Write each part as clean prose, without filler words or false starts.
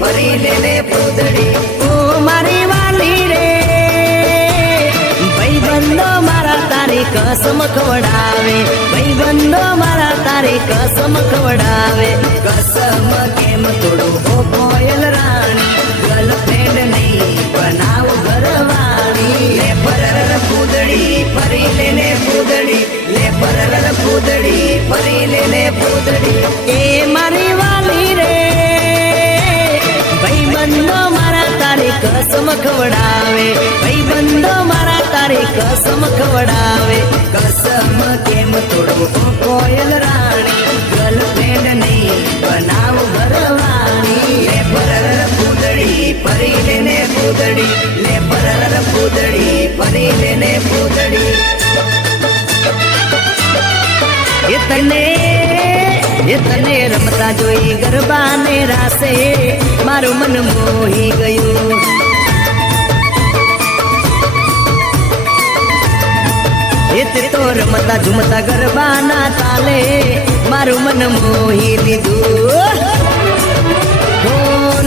ફરી લેને પૂતળી ઓ મારી વાલી રે ભાઈ બંધો મારા તારી કસમ ખવડાવે ભાઈ બંધો મારા તારી કસમ ખવડાવે કસમ કેમ તોડું ઓ કોયલ રાણી ગર્લફ્રેન્ડ નહીં બનાવ ઘરવાળી લે પરર પૂતળી ફરી લેને પૂતળી લે પરર પૂતળી ફરી લેને પૂતળી એ મારી વાલી રે ભાઈ બંધો મારા તારી કસમ ખવડાવે ભાઈ બંધો મારા તારી કસમ ખવડાવે કસમ કેમ તોડો કોયલ રાણી ગર્લફ્રેન્ડ નહીં બનાવ ઘરવાળી લે પરર પૂતળી ફરી લેને પૂતળી લે પરર પૂતળી ફરી લેને પૂતળી એ તને રમતા જોઈ ગરબાને રાસે મારું મન મોહી ગયું એ તો રમતા ઝુમતા ગરબાના તાલે મારું મન મોહી લીધું હો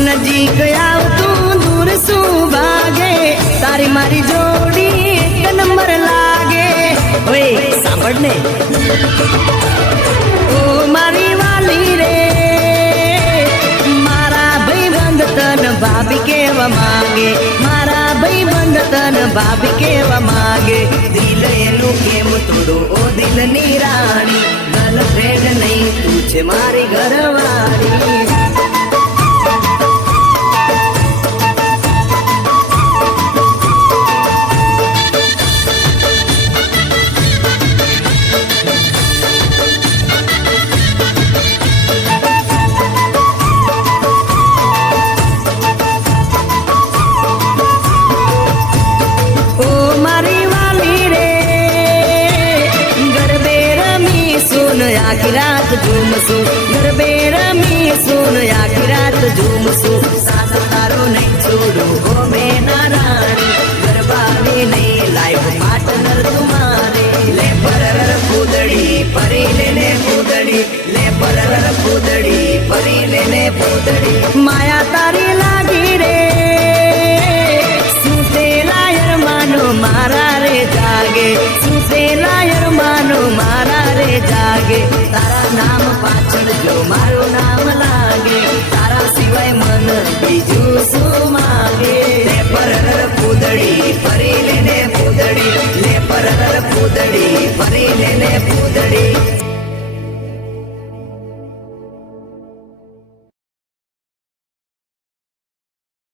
નજીક આવતું દૂર શું ભાગે તારી મારી જોડી એક નંબર લાગે ઓય સાંભળ ને ઓ મારી વાલી રે મારા ભાઈ બંધ તન ભાભી કેવા માંગે મારા ભાઈ બંધ તન ભાભી કેવા માંગે દિલ એનું કેમ તોડો ઓ દિલની રાણી ગર્લફ્રેન્ડ નહીં તું છે મારી ઘરવાળી આખી રાત ઝૂમશું ગરબે રમી સુન આખી રાત ઝૂમશું સાસ તારો નહીં છોડું ઓ મેના રાણી ગરબાની નહીં લાઈવ પાર્ટનર તુમારે લે પરર પૂતળી ફરી લેને પૂતળી લે પરર પૂતળી ફરી લેને પૂતળી માયા તારી